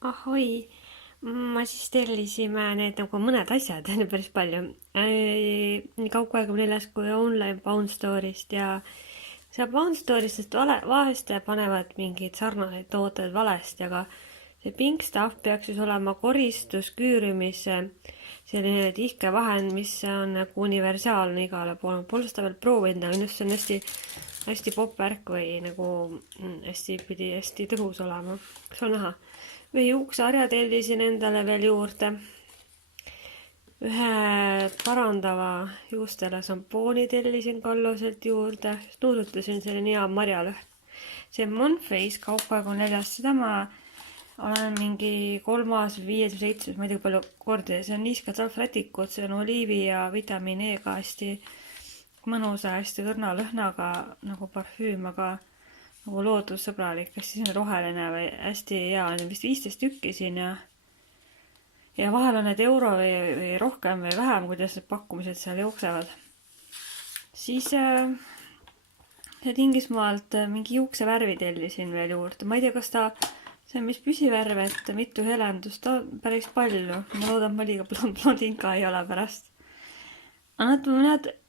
Ahoi, ma siis tellisime need nagu mõned asjad, päris palju. Nii Kauko24 kui Online Pawn Store'ist ja seal Pawn Store'ist vahest panevad mingid sarnased tooted valesti, aga see Pink Stuff peaks siis olema koristus, küürimise selline tihke vahend, mis on nagu universaalne igale poole. Pole seda veel proovinud, aga just see on hästi popp värk või nagu pidi hästi tõhus olema. Kas on näha? Või juuksarja tellisin endale veel juurde. Ühe parandava juustele šampooni tellisin Kalloselt juurde. Nuudutasin selline hea marjalõhn. See Monface Kauko24, seda ma olen mingi 3., 5., 7., ma ei tea kui palju kordi. See on 50 salvrätikut, see on oliivi ja vitamiin E-ga hästi mõnusa, hästi kõrna lõhnaga nagu parfüüm, aga nagu loodussõbralik, hästi roheline või hästi hea, on vist 15 tükki siin ja vahel on need euro või rohkem või vähem, kuidas need pakkumised seal jooksevad. Siis Inglismaalt mingi juuksevärvi tellisin veel juurde, ma ei tea, kas see on vist püsivärv, et mitu helendust, päris palju. Ma loodan, ma liiga blondinka ei ole pärast. Nad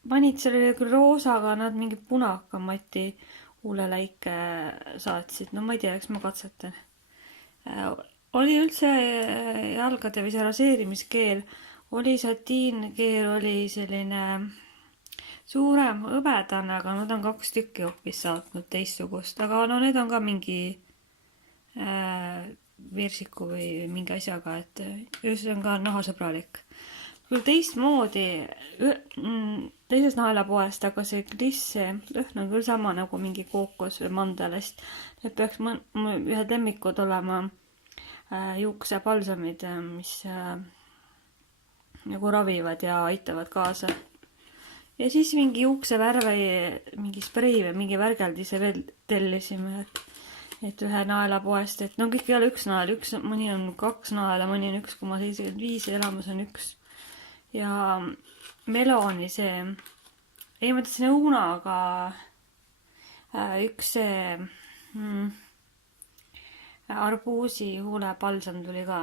panid selle küll roosaga, nad mingi punaka mati huuleläike saatsid. No ma ei tea, eks ma katsetan. Oli üldse jalgade või see raseerimiskeel. Oli satiinkeel, oli selline suurem hõbedane, aga nad on 2 tükki hoopis saatnud teistsugust. Aga no need on ka mingi virsiku või mingi asjaga, et just on ka nahasõbralik. Küll teistmoodi teises naelapoest, aga see glisse lõhn on küll sama nagu mingi kookos või mandalast. Need peaks ühed lemmikud olema juuksepalsamid, mis nagu ravivad ja aitavad kaasa. Ja siis mingi juuksevärve, mingi sprei või mingi värgeldise veel tellisime, et ühe naelapoest, et no kõik ei ole üks nael, mõni on 2 naela, mõni on 1,75 ja elamus on 1. Ja meloni see, ei mõtlesin õuna, aga üks see arbuusi huulepalsam tuli ka,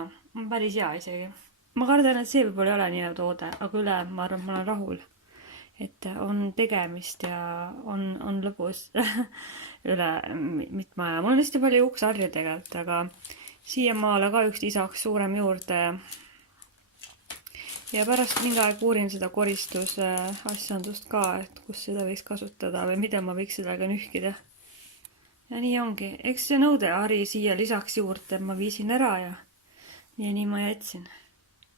päris hea isegi. Ma kardan, et see võib-olla ei ole nii hea toode, aga üle, ma arvan, ma olen rahul. Et on tegemist ja on lõbus üle mitme aja. Mul on hästi palju juuksarju tegelikult, aga siiamaale ka üks lisaks suurem juurde. Ja pärast mingi aeg uurin seda koristusasjandust ka, et kus seda võiks kasutada või mida ma võiks sellega nühkida. Ja nii ongi. Eks see nõudehari siia lisaks juurde ma viisin ära ja nii ma jätsin.